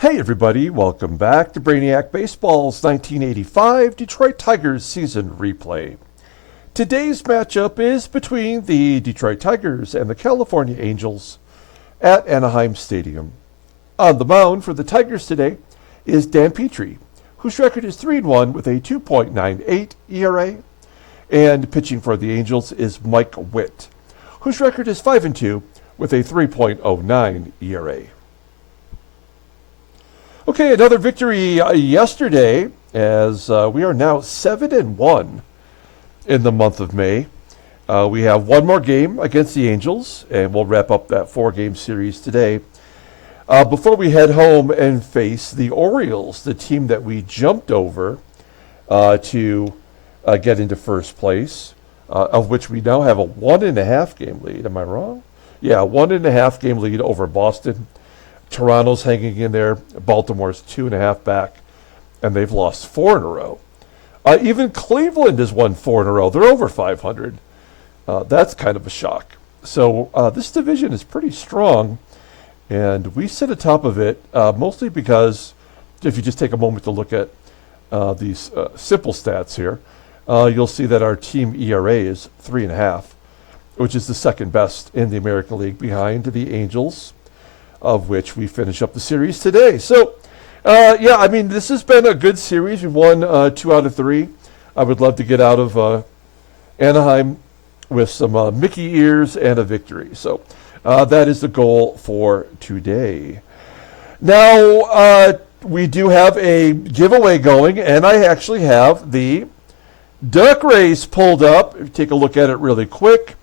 Hey everybody, welcome back to Brainiac Baseball's 1985 Detroit Tigers season replay. Today's matchup is between the Detroit Tigers and the California Angels at Anaheim Stadium. On the mound for the Tigers today is Dan Petry, whose record is 3-1 with a 2.98 ERA, and pitching for the Angels is Mike Witt, whose record is 5-2 with a 3.09 ERA. Okay, another victory yesterday, as we are now 7-1 in the month of May. We have one more game against the Angels, and we'll wrap up that 4-game series today. Before we head home and face the Orioles, the team that we jumped over to get into first place, of which we now have a 1.5 game lead. Am I wrong? Yeah, 1.5 game lead over Boston. Toronto's hanging in there. Baltimore's 2.5 back, and they've lost 4 in a row. Even Cleveland has won 4 in a row. They're over 500. That's kind of a shock. So this division is pretty strong, and we sit atop of it mostly because if you just take a moment to look at these simple stats here, you'll see that our team ERA is 3.5, which is the second best in the American League behind the Angels, of which we finish up the series today. So, yeah, I mean, this has been a good series. We've won 2 out of 3. I would love to get out of Anaheim with some Mickey ears and a victory. So that is the goal for today. Now, we do have a giveaway going, and I actually have the duck race pulled up. If you take a look at it really quick,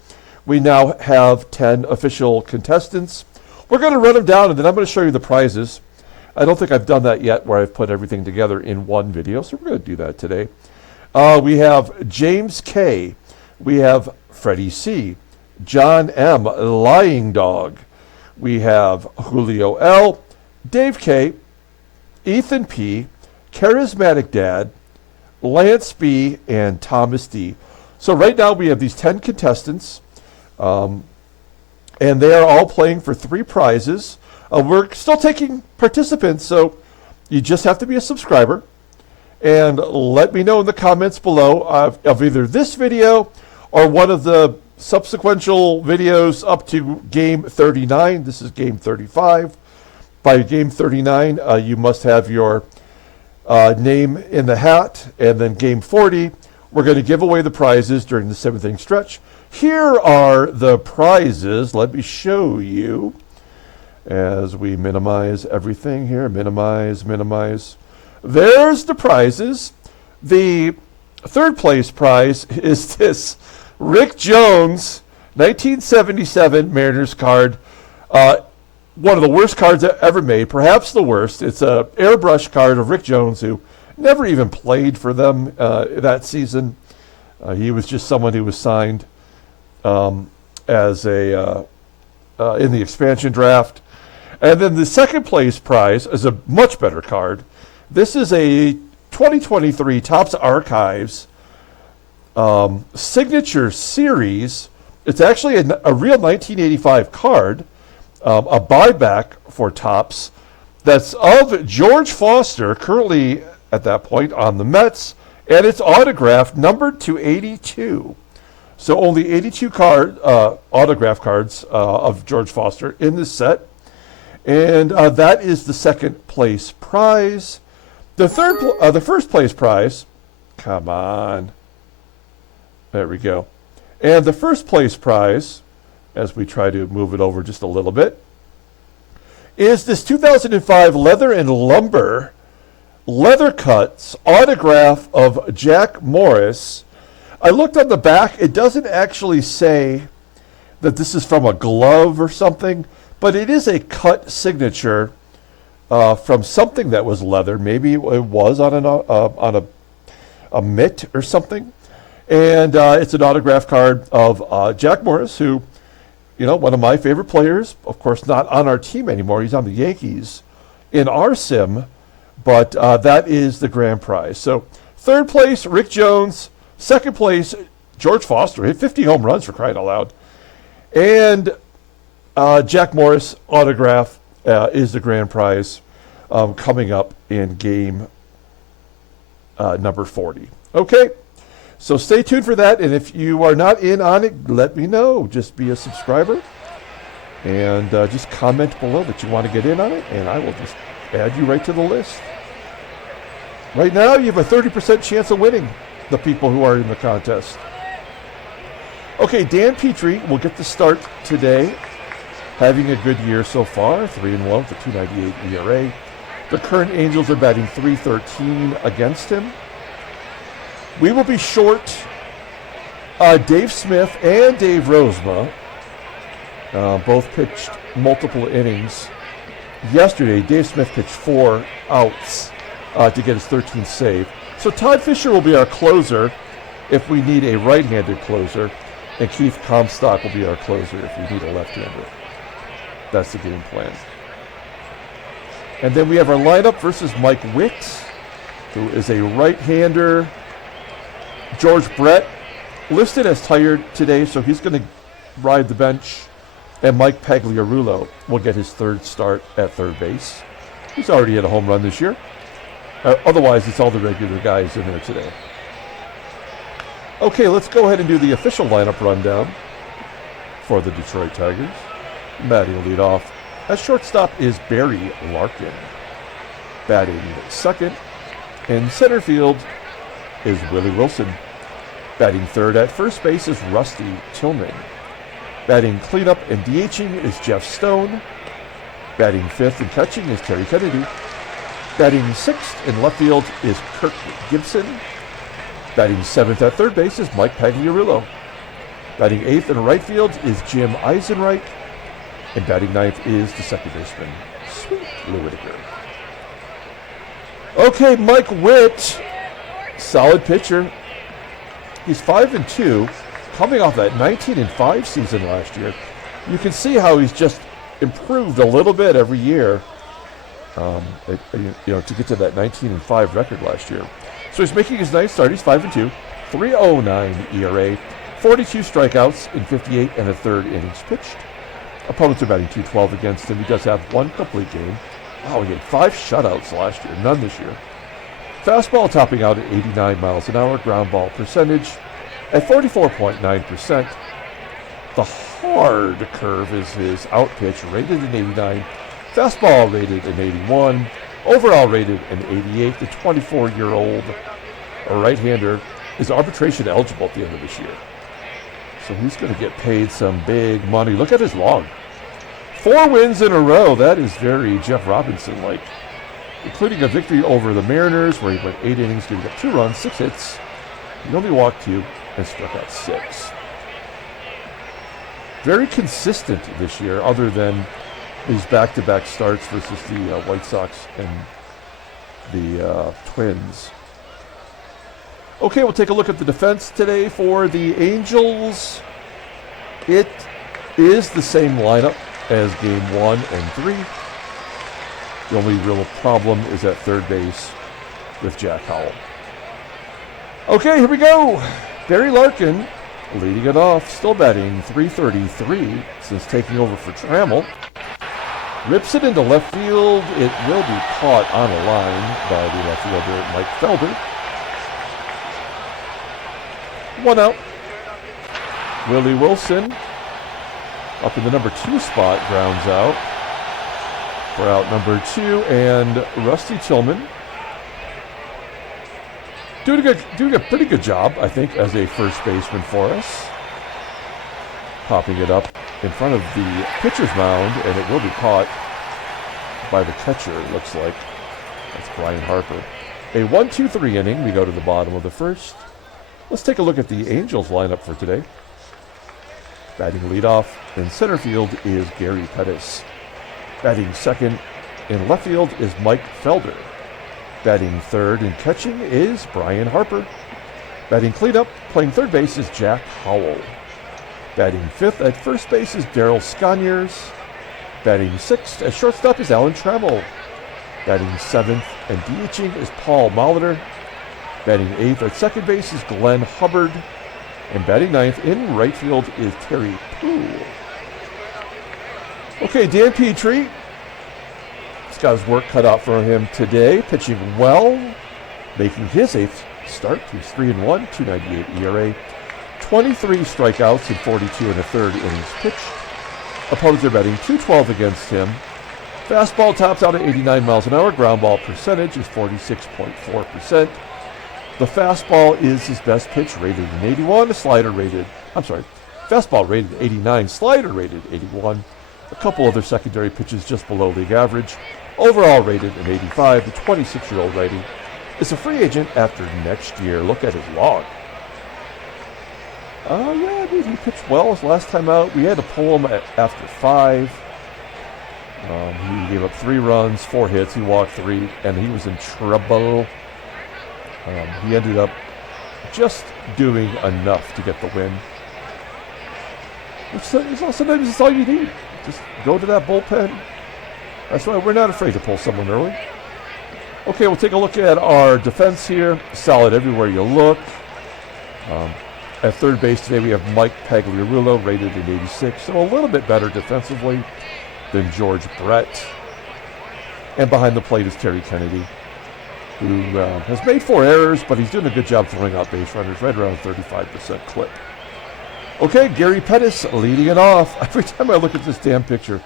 we now have 10 official contestants. We're going to run them down, and then I'm going to show you the prizes. I don't think I've done that yet, where I've put everything together in one video, so we're going to do that today. We have James K. We have Freddie C. John M. Lying Dog. We have Julio L. Dave K. Ethan P. Charismatic Dad. Lance B. and Thomas D. So right now we have these 10 contestants. And they are all playing for 3 prizes. We're still taking participants, so you just have to be a subscriber. And let me know in the comments below of either this video or one of the subsequential videos up to game 39. This is game 35. By game 39, you must have your name in the hat. And then game 40, we're going to give away the prizes during the 7th inning stretch. Here are the prizes. Let me show you as we minimize everything here. Minimize. There's the prizes. The 3rd place prize is this Rick Jones 1977 Mariners card. One of the worst cards ever made, perhaps the worst. It's an airbrush card of Rick Jones, who never even played for them that season. He was just someone who was signed as a in the expansion draft. And then the 2nd place prize is a much better card. This is a 2023 Topps Archives Signature Series. It's actually a real 1985 card, a buyback for Topps, that's of George Foster, currently at that point on the Mets, and it's autographed, numbered to 82. So only 82 autograph cards of George Foster in this set. And that is the 2nd place prize. The 1st place prize, come on. There we go. And the 1st place prize, as we try to move it over just a little bit, is this 2005 Leather and Lumber Leather Cuts autograph of Jack Morris. I looked on the back. It doesn't actually say that this is from a glove or something, but it is a cut signature from something that was leather. Maybe it was on a mitt or something. And it's an autograph card of Jack Morris, who, you know, one of my favorite players. Of course, not on our team anymore. He's on the Yankees in our sim, but that is the grand prize. So 3rd place, Rick Jones. 2nd place, George Foster. Hit 50 home runs, for crying out loud. And Jack Morris autograph is the grand prize. coming up in game number 40. Okay, so stay tuned for that. And if you are not in on it, let me know. Just be a subscriber and just comment below that you want to get in on it, and I will just add you right to the list. Right now, you have a 30% chance of winning the people who are in the contest. Okay, Dan Petry will get the start today. Having a good year so far, 3-1 with a 2.98 ERA. The current Angels are batting .313 against him. We will be short Dave Smith and Dave Rozema. Both pitched multiple innings. Yesterday, Dave Smith pitched 4 outs to get his 13th save. So Todd Fisher will be our closer if we need a right-handed closer, and Keith Comstock will be our closer if we need a left-hander. That's the game plan. And then we have our lineup versus Mike Witt, who is a right-hander. George Brett listed as tired today, so he's going to ride the bench. And Mike Pagliarulo will get his 3rd start at third base. He's already hit a home run this year. Otherwise, it's all the regular guys in there today. Okay, let's go ahead and do the official lineup rundown for the Detroit Tigers. Batting leadoff. At shortstop is Barry Larkin. Batting second. In center field is Willie Wilson. Batting third at first base is Rusty Tillman. Batting cleanup and DHing is Jeff Stone. Batting fifth and catching is Terry Kennedy. Batting sixth in left field is Kirk Gibson. Batting seventh at third base is Mike Pagliarulo. Batting eighth in right field is Jim EISENREICH. And batting ninth is the second baseman, Sweet Whitaker. Okay, Mike Witt, solid pitcher. He's 5-2, coming off that 19-5 season last year. You can see how he's just improved a little bit every year. To get to that 19-5 record last year. So he's making his ninth start. He's 5-2, 3.09 ERA, 42 strikeouts in 58 and a third innings pitched. Opponents are batting .212 against him. He does have 1 complete game. Wow, he had 5 shutouts last year, none this year. Fastball topping out at 89 miles an hour. Ground ball percentage at 44.9%. The hard curve is his out pitch, rated an 89. Fastball rated an 81. Overall rated an 88. The 24-year-old right-hander is arbitration eligible at the end of this year. So he's going to get paid some big money. Look at his log. 4 wins in a row. That is very Jeff Robinson-like. Including a victory over the Mariners, where he went 8 innings, giving up 2 runs, 6 hits. He only walked 2 and struck out 6. Very consistent this year, other than his back-to-back starts versus the White Sox and the Twins. Okay, we'll take a look at the defense today for the Angels. It is the same lineup as game 1 and 3. The only real problem is at third base with Jack Howell. Okay, here we go. Barry Larkin leading it off, still batting .333 since taking over for Trammell. Rips it into left field. It will be caught on a line by the left fielder, Mike Felder. 1 out. Willie Wilson up in the number 2 spot, grounds out for out number 2, and Rusty Tillman doing a pretty good job, I think, as a first baseman for us. Popping it up in front of the pitcher's mound, and it will be caught by the catcher, it looks like. That's Brian Harper. A 1-2-3 inning. We go to the bottom of the first. Let's take a look at the Angels lineup for today. Batting leadoff in center field is Gary Pettis. Batting second in left field is Mike Felder. Batting third and catching is Brian Harper. Batting cleanup, playing third base is Jack Howell. Batting fifth at first base is Daryl SCONIERS. Batting sixth at shortstop is Alan Trammell. Batting seventh and DHing is Paul Molitor. Batting eighth at second base is Glenn Hubbard. And batting ninth in right field is Terry PUHL. Okay, Dan Petry He's got his work cut out for him today, pitching well, making his 8th start. He's 3-1, 2.98 ERA, 23 strikeouts in 42 and a third innings pitched. Opponents are batting .212 against him. Fastball tops out at 89 miles an hour. Ground ball percentage is 46.4%. The fastball is his best pitch, rated an 81. Fastball rated 89, slider rated 81. A couple other secondary pitches just below league average. Overall rated an 85. The 26-year-old righty is a free agent after next year. Look at his log. Yeah, I mean, he pitched well his last time out. We had to pull him after 5. He gave up 3 runs, 4 hits. He walked 3, and he was in trouble. He ended up just doing enough to get the win. Sometimes it's all you need. Just go to that bullpen. That's why we're not afraid to pull someone early. Okay, we'll take a look at our defense here. Solid everywhere you look. At third base today, we have Mike Pagliarulo, rated at 86, so a little bit better defensively than George Brett. And behind the plate is Terry Kennedy, who has made 4 errors, but he's doing a good job throwing out base runners, right around 35% clip. Okay, Gary Pettis leading it off. Every time I look at this damn picture,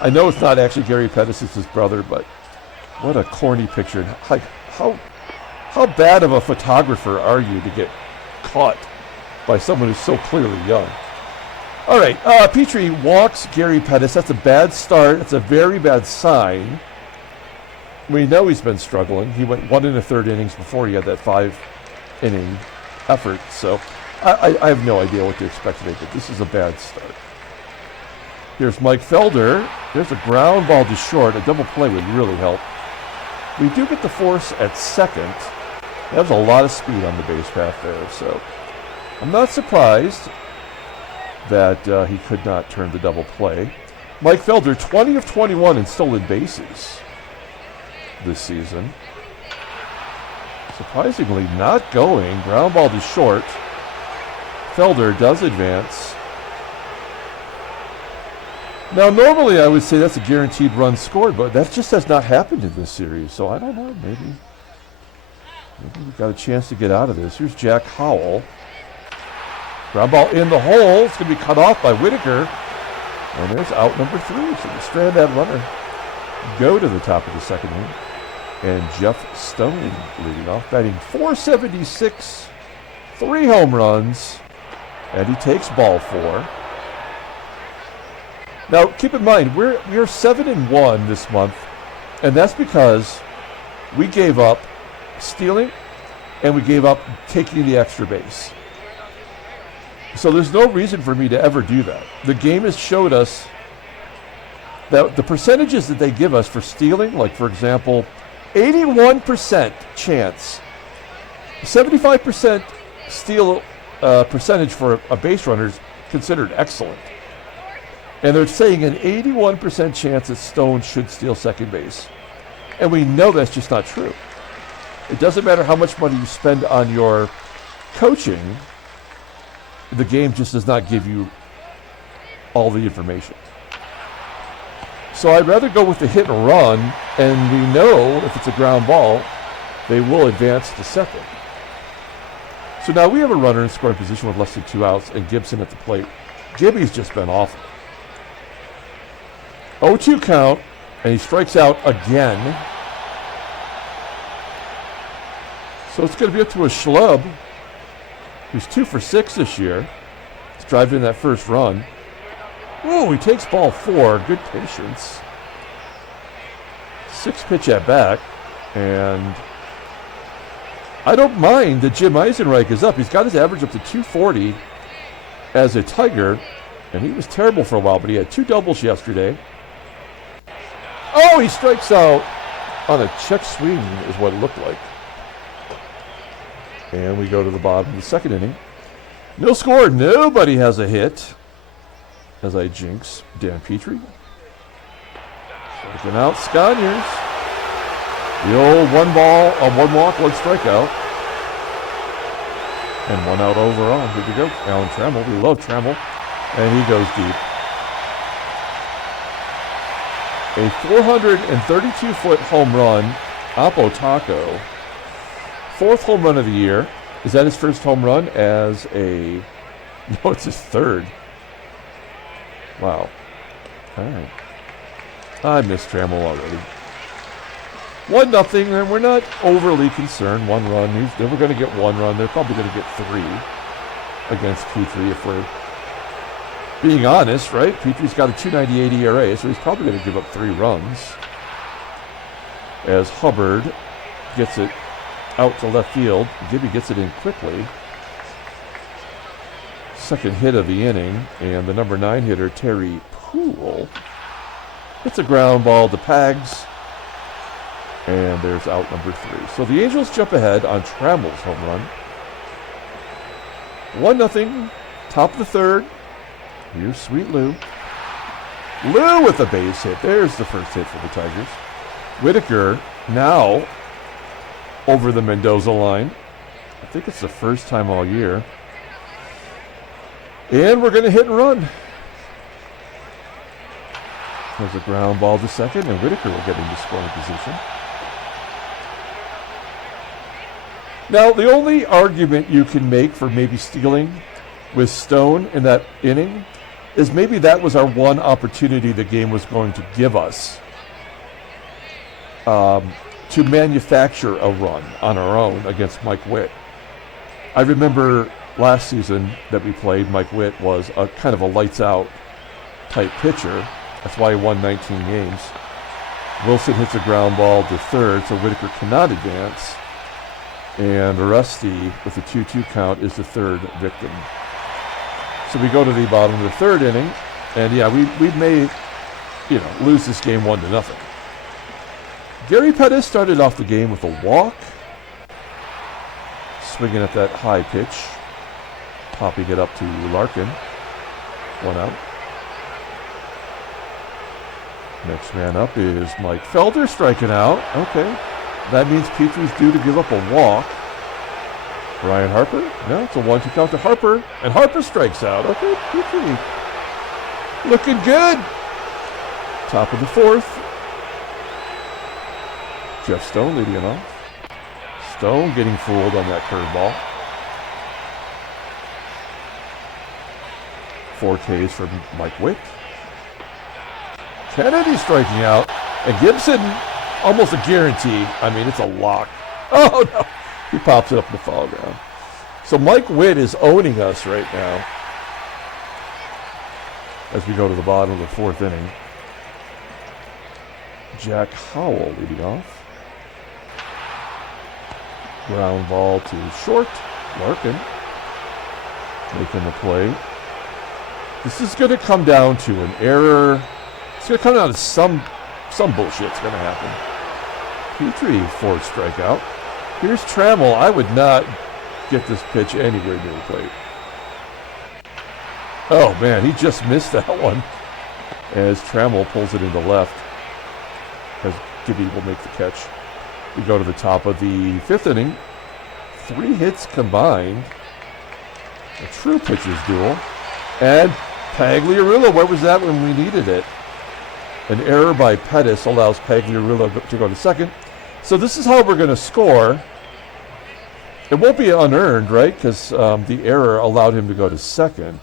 I know it's not actually Gary Pettis, it's his brother, but what a corny picture. Like, how bad of a photographer are you to get caught by someone who's so clearly young? All right, Petry walks Gary Pettis. That's a bad start. That's a very bad sign. We know he's been struggling. He went 1 1/3 innings before he had that 5-inning effort. So I have no idea what to expect today, but this is a bad start. Here's Mike Felder. There's a ground ball to short. A double play would really help. We do get the force at second. That was a lot of speed on the base path there, so I'm not surprised that he could not turn the double play. Mike Felder, 20 of 21 in stolen bases this season. Surprisingly not going. Ground ball to short. Felder does advance. Now, normally I would say that's a guaranteed run scored, but that just has not happened in this series. So I don't know. Maybe we've got a chance to get out of this. Here's Jack Howell. Ground ball in the hole. It's going to be cut off by Whitaker. And there's out number 3. So we strand that runner. Go to the top of the second inning. And Jeff Stone leading off, batting .476, 3 home runs, and he takes ball 4. Now, keep in mind, we are 7-1 this month, and that's because we gave up stealing and we gave up taking the extra base. So there's no reason for me to ever do that. The game has showed us that the percentages that they give us for stealing, like for example, 81% chance, 75% steal percentage for a base runner is considered excellent. And they're saying an 81% chance that Stone should steal second base. And we know that's just not true. It doesn't matter how much money you spend on your coaching, the game just does not give you all the information. So I'd rather go with the hit and run, and we know if it's a ground ball, they will advance to second. So now we have a runner in scoring position with less than 2 outs, and Gibson at the plate. Gibby's just been awful. 0-2 count, and he strikes out again. So it's going to be up to a schlub, who's 2 for 6 this year. He's driving in that first run. Ooh, he takes ball 4. Good patience. 6 pitch at bat. And I don't mind that Jim Eisenreich is up. He's got his average up to 240 as a Tiger. And he was terrible for a while, but he had 2 doubles yesterday. Oh, he strikes out on a check swing is what it looked like. And we go to the bottom of the second inning. No score. Nobody has a hit. As I jinx Dan Petry. Striking out SCONIERS. The old 1 ball, 1 walk, 1 strikeout. And 1 out overall. Here we go. Alan Trammell. We love Trammell. And he goes deep. A 432-foot home run, Oppo Taco. 4th home run of the year. Is that his first home run as a... No, it's his 3rd. Wow. All right. I miss Trammell already. 1-0, and we're not overly concerned. 1 run. They were going to get 1 run. They're probably going to get 3 against Petry if we're being honest, right? Petry's got a 2.98 ERA, so he's probably going to give up 3 runs. As Hubbard gets it out to left field. Gibby gets it in quickly. Second hit of the inning, and the number 9 hitter, Terry PUHL, hits a ground ball to Pags, and there's out number 3. So the Angels jump ahead on Trammell's home run. 1-0, top of the 3rd. Here's Sweet Lou. Lou with a base hit. There's the first hit for the Tigers. Whitaker now over the Mendoza line. I think it's the first time all year. And we're going to hit and run. There's a ground ball to second, and Whitaker will get into scoring position. Now, the only argument you can make for maybe stealing with Stone in that inning is maybe that was our one opportunity the game was going to give us to manufacture a run on our own against Mike Witt. I remember last season that we played, Mike Witt was a kind of a lights-out type pitcher. That's why he won 19 games. Wilson hits a ground ball to third, so Whitaker cannot advance. And Rusty, with a 2-2 count, is the third victim. So we go to the bottom of the 3rd inning, and yeah, we may, lose this game 1-0. Gary Pettis started off the game with a walk, swinging at that high pitch, popping it up to Larkin. 1 out. Next man up is Mike Felder, striking out. Okay. That means Petry's due to give up a walk. Ryan Harper? No, it's a 1-2 count to Harper. And Harper strikes out. Okay, Petry looking good. Top of the 4th. Jeff Stone leading it off. Stone getting fooled on that curveball. 4 Ks for Mike Witt. Kennedy striking out. And Gibson, almost a guarantee. I mean, it's a lock. Oh, no. He pops it up in the foul ground. So Mike Witt is owning us right now as we go to the bottom of the 4th inning. Jack Howell leading off. Ground ball to short. Larkin making the play. This is going to come down to an error. It's going to come down to some bullshit's going to happen. Petry forced strikeout. Here's Trammell. I would not get this pitch anywhere near the plate. Oh man, he just missed that one. As Trammell pulls it into left. As Gibby will make the catch. We go to the top of the 5th inning. 3 hits combined. A true pitcher's duel. And Pagliarulo, where was that when we needed it? An error by Pettis allows Pagliarulo to go to second. So this is how we're going to score. It won't be unearned, right? Because the error allowed him to go to second.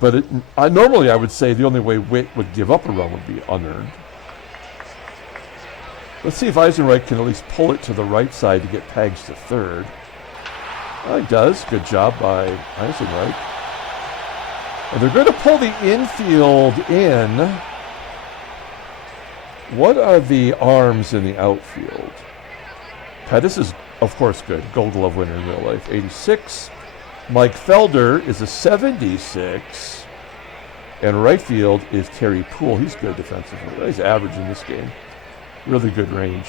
But normally I would say the only way Witt would give up a run would be unearned. Let's see if EISENREICH can at least pull it to the right side to get Pags to third. He does. Good job by EISENREICH. And they're going to pull the infield in. What are the arms in the outfield? Pettis is, of course, good. Gold Glove winner in real life. 86. Mike Felder is a 76. And right field is Terry PUHL. He's good defensively. He's average in this game. Really good range.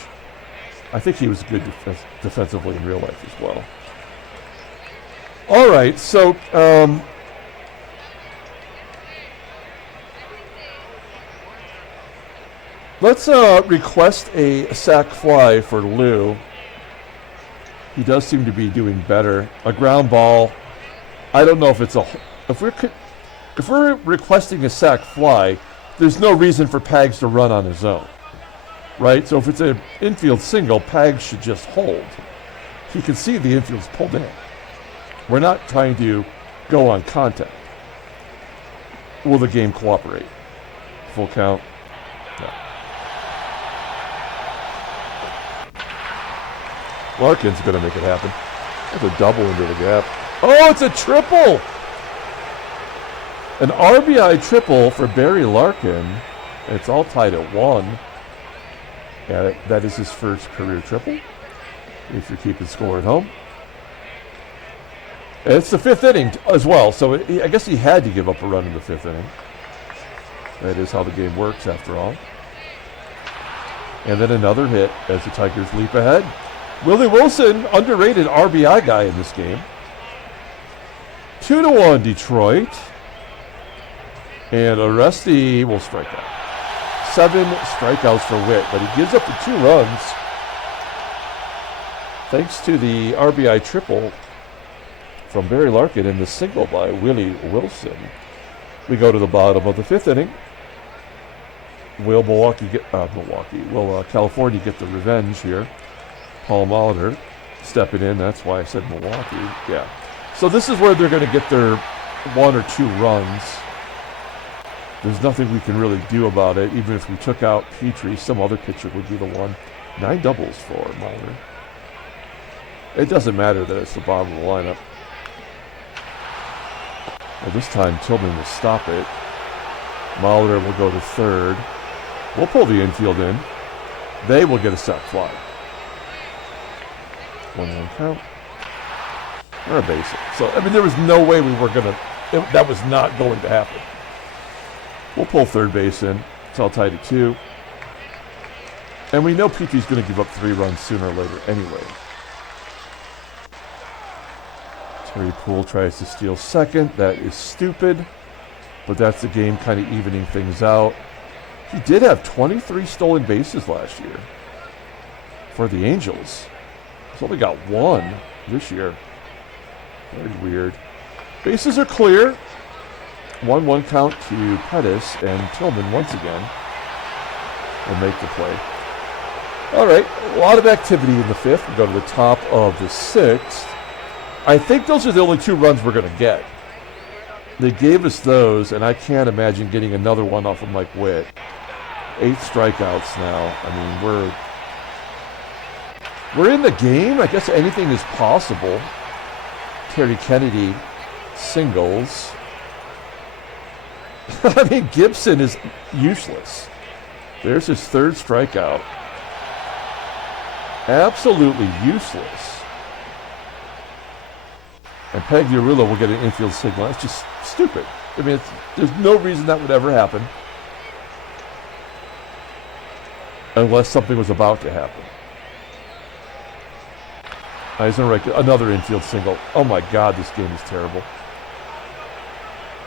I think he was good defensively in real life as well. All right, so let's request a sac fly for Lou. He does seem to be doing better. A ground ball. I don't know if it's if we're requesting a sac fly, there's no reason for Pags to run on his own, right? So if it's an infield single, Pags should just hold. You can see the infield's pulled in. We're not trying to go on contact. Will the game cooperate? Full count? No. Larkin's going to make it happen. That's a double into the gap. Oh, it's a triple! An RBI triple for Barry Larkin. It's all tied at 1. Yeah, that is his first career triple, if you're keeping score at home. And it's the 5th inning as well, so I guess he had to give up a run in the 5th inning. That is how the game works, after all. And then another hit as the Tigers leap ahead. Willie Wilson, underrated RBI guy in this game. 2-1 Detroit. And Aresti will strike out. 7 strikeouts for Witt, but he gives up the 2 runs. Thanks to the RBI triple from Barry Larkin and the single by Willie Wilson. We go to the bottom of the 5th inning. Will California get the revenge here? Paul Molitor stepping in. That's why I said Milwaukee. Yeah. So this is where they're going to get their 1 or 2 runs. There's nothing we can really do about it. Even if we took out Petry, some other pitcher would be the one. 9 doubles for Molitor. It doesn't matter that it's the bottom of the lineup. Well, this time Tillman will stop it. Molitor will go to 3rd. We'll pull the infield in. They will get a sac fly. 1-1 count. Or a base hit. So, I mean, there was no way we were going to... That was not going to happen. We'll pull 3rd base in. It's all tied at 2. And we know Petry's going to give up 3 runs sooner or later anyway. Terry Poole tries to steal 2nd. That is stupid. But that's the game kind of evening things out. He did have 23 stolen bases last year for the Angels. He's only got 1 this year. Very weird. Bases are clear. 1-1 count to Pettis, and Tillman once again will make the play. All right, a lot of activity in the 5th. We go to the top of the 6th. I think those are the only 2 runs we're going to get. They gave us those, and I can't imagine getting another one off of Mike Witt. 8 strikeouts now. I mean, we're in the game. I guess anything is possible. Terry Kennedy singles. I mean, GIBSON is useless. There's his 3rd strikeout. Absolutely useless. And Pagliarulo will get an infield signal. That's just stupid. I mean, there's no reason that would ever happen. Unless something was about to happen. EISENREICH, another infield single. Oh my God, this game is terrible.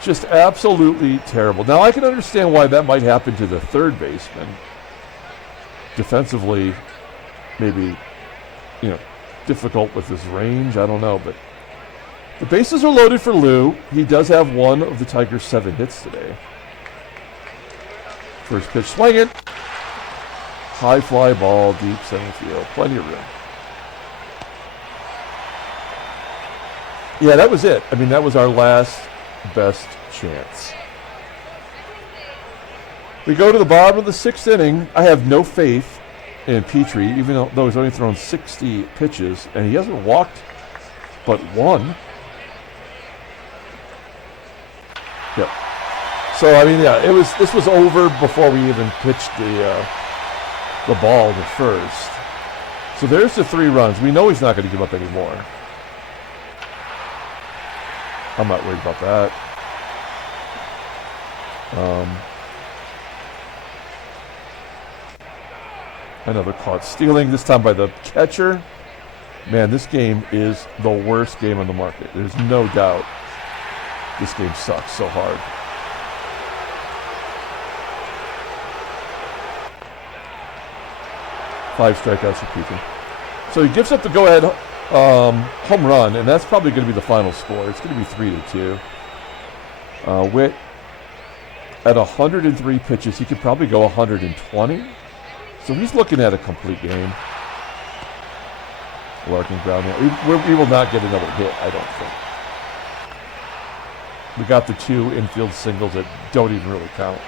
Just absolutely terrible. Now, I can understand why that might happen to the 3rd baseman. Defensively, maybe, difficult with his range. I don't know, but the bases are loaded for Lou. He does have 1 of the Tigers' 7 hits today. First pitch swinging. High fly ball, deep center field. Plenty of room. Yeah, that was it. I mean, that was our last best chance. We go to the bottom of the 6th inning. I have no faith in Petry, even though he's only thrown 60 pitches, and he hasn't walked but 1. Yep. So, I mean, yeah, this was over before we even pitched the ball to first. So there's the 3 runs. We know he's not going to give up any more. I'm not worried about that. Another caught stealing, this time by the catcher. Man, this game is the worst game on the market. There's no doubt this game sucks so hard. Five strikeouts for Petry. So he gives up the go-ahead home run, and that's probably going to be the final score. It's going to be 3-2. Witt at 103 pitches, he could probably go 120. So he's looking at a complete game. Larkin ground out. We will not get another hit, I don't think. We got the 2 infield singles that don't even really count.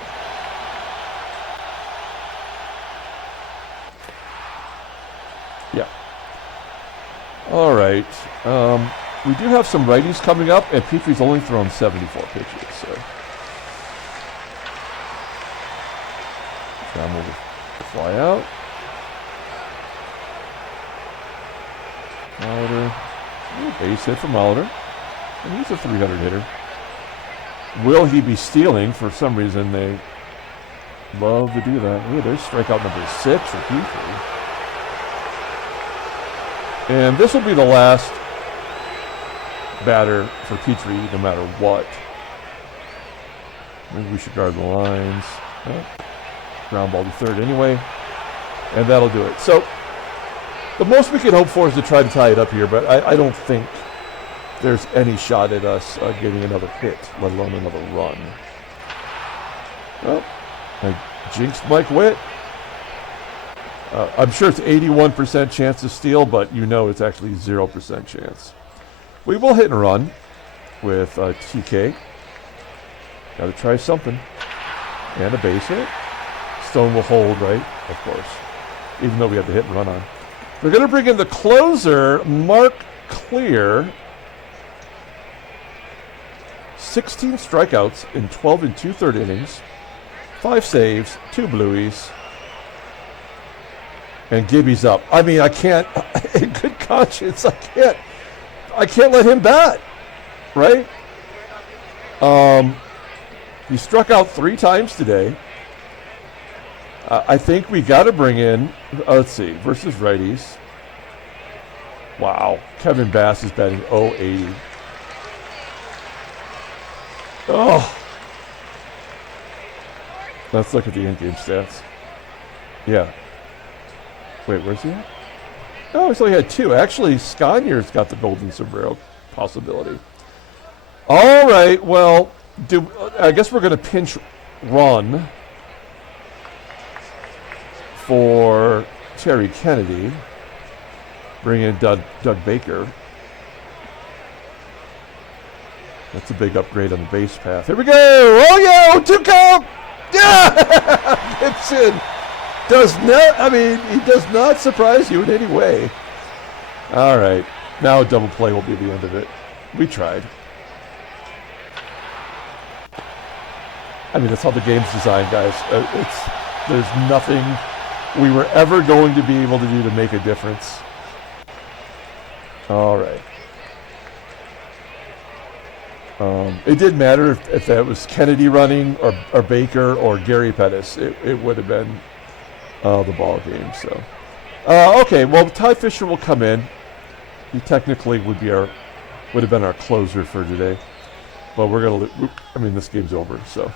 Yeah. All right. We do have some righties coming up, and Petry's only thrown 74 pitches. So Trammell will fly out. Molitor. Base hit for Molitor. And he's a 300 hitter. Will he be stealing? For some reason, they love to do that. Ooh, there's strikeout number 6 for Petry. And this will be the last batter for Petry, no matter what. Maybe we should guard the lines. Oh, ground ball to third anyway. And that'll do it. So, the most we can hope for is to try to tie it up here, but I don't think there's any shot at us getting another hit, let alone another run. Well, I jinxed Mike Witt. I'm sure it's 81% chance to steal, but you know it's actually 0% chance. We will hit and run with TK. Got to try something. And a base hit. Stone will hold, right? Of course. Even though we have the hit and run on. We're going to bring in the closer, Mark Clear. 16 strikeouts in 12 2/3 innings. 5 saves, 2 blueies. And Gibby's up. I mean, I can't, in good conscience, I can't let him bat, right? He struck out 3 times today. I think we got to bring in, let's see, versus righties. Wow, Kevin Bass is batting .080. Oh. Let's look at the in-game stats. Yeah. Wait, where's he at? Oh, he's only had 2. Actually, SCONIERS got the golden sombrero possibility. All right, well, I guess we're going to pinch run for Terry Kennedy. Bring in Doug Baker. That's a big upgrade on the base path. Here we go! Oh, yeah! 2 count! Yeah! Gibson does not, I mean, he does not surprise you in any way. All right. Now a double play will be the end of it. We tried. I mean, that's how the game's designed, guys. There's nothing we were ever going to be able to do to make a difference. All right. It didn't matter if that was Kennedy running or Baker or Gary Pettis. It would have been the ball game. So, okay. Well, Ty Fisher will come in. He technically would have been our closer for today. But we're gonna. I mean, this game's over, so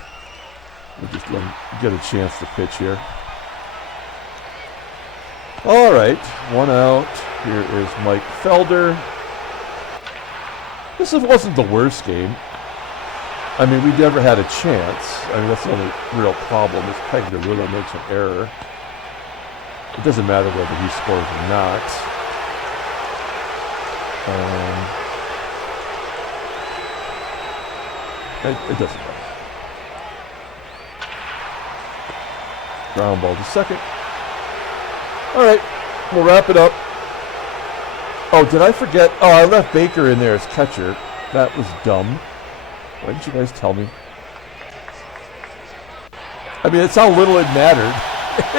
we'll just let him get a chance to pitch here. All right, 1 out. Here is Mike Felder. This wasn't the worst game. I mean, we never had a chance. I mean, that's the only real problem is PAGLIARULO makes an error. It doesn't matter whether he scores or not. It doesn't matter. Ground ball to second. All right, we'll wrap it up. Oh, did I forget? Oh, I left Baker in there as catcher. That was dumb. Why didn't you guys tell me? I mean, it's how little it mattered.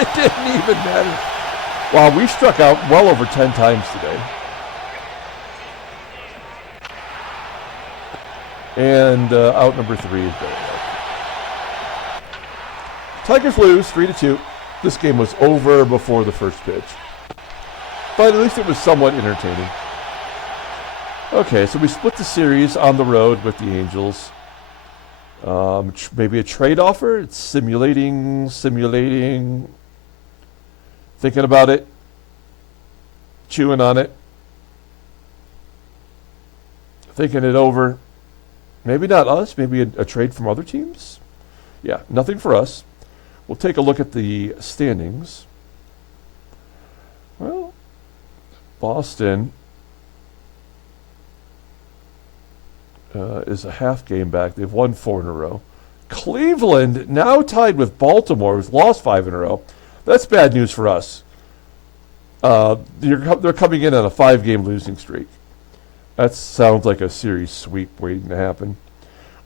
It didn't even matter. Wow, we struck out well over 10 times today. And out number 3 is Brainiac. Tigers lose 3-2. This game was over before the first pitch. But at least it was somewhat entertaining. Okay, so we split the series on the road with the Angels. Maybe a trade offer. It's simulating, thinking about it, chewing on it, thinking it over. Maybe not us, maybe a trade from other teams. Yeah, nothing for us. We'll take a look at the standings. Well, Boston is a half game back. They've won 4 in a row. Cleveland now tied with Baltimore, who's lost 5 in a row. That's bad news for us. They're coming in on a 5-game losing streak. That sounds like a series sweep waiting to happen.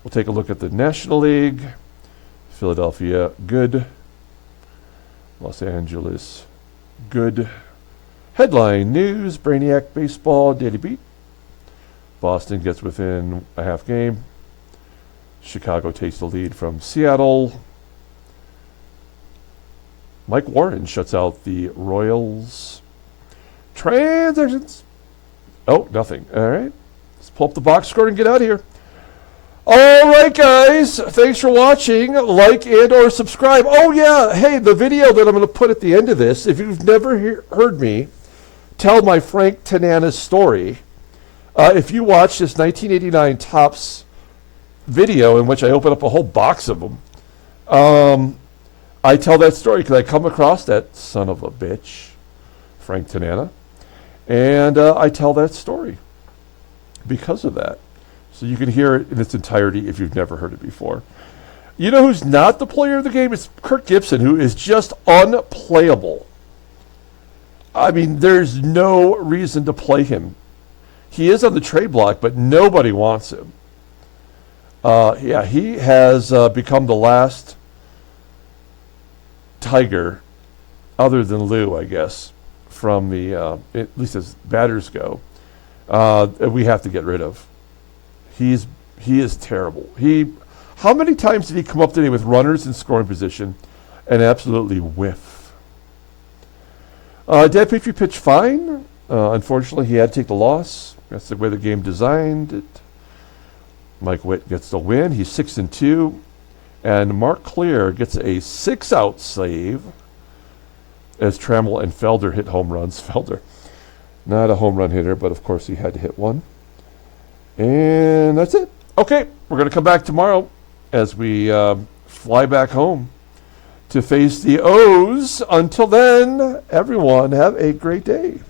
We'll take a look at the National League. Philadelphia, good. Los Angeles, good. Headline news, Brainiac Baseball, Daily Beat. Boston gets within a half game. Chicago takes the lead from Seattle. Mike Warren shuts out the Royals. Transactions. Oh, nothing. All right. Let's pull up the box score and get out of here. All right, guys. Thanks for watching. Like and or subscribe. Oh, yeah. Hey, the video that I'm going to put at the end of this, if you've never heard me tell my Frank Tanana's story, if you watch this 1989 Topps video in which I open up a whole box of them, I tell that story because I come across that son of a bitch, Frank Tanana, and I tell that story because of that. So you can hear it in its entirety if you've never heard it before. You know who's not the player of the game? It's Kirk Gibson, who is just unplayable. I mean, there's no reason to play him. He is on the trade block, but nobody wants him. Yeah, he has become the last Tiger, other than Lou, I guess, from the, at least as batters go, we have to get rid of. He is terrible. How many times did he come up today with runners in scoring position and absolutely whiff? Dan Petry pitched fine. Unfortunately, he had to take the loss. That's the way the game designed it. Mike Witt gets the win. He's 6-2. And Mark Clear gets a 6-out save as Trammell and Felder hit home runs. Felder, not a home run hitter, but of course he had to hit one. And that's it. Okay, we're going to come back tomorrow as we fly back home to face the O's. Until then, everyone, have a great day.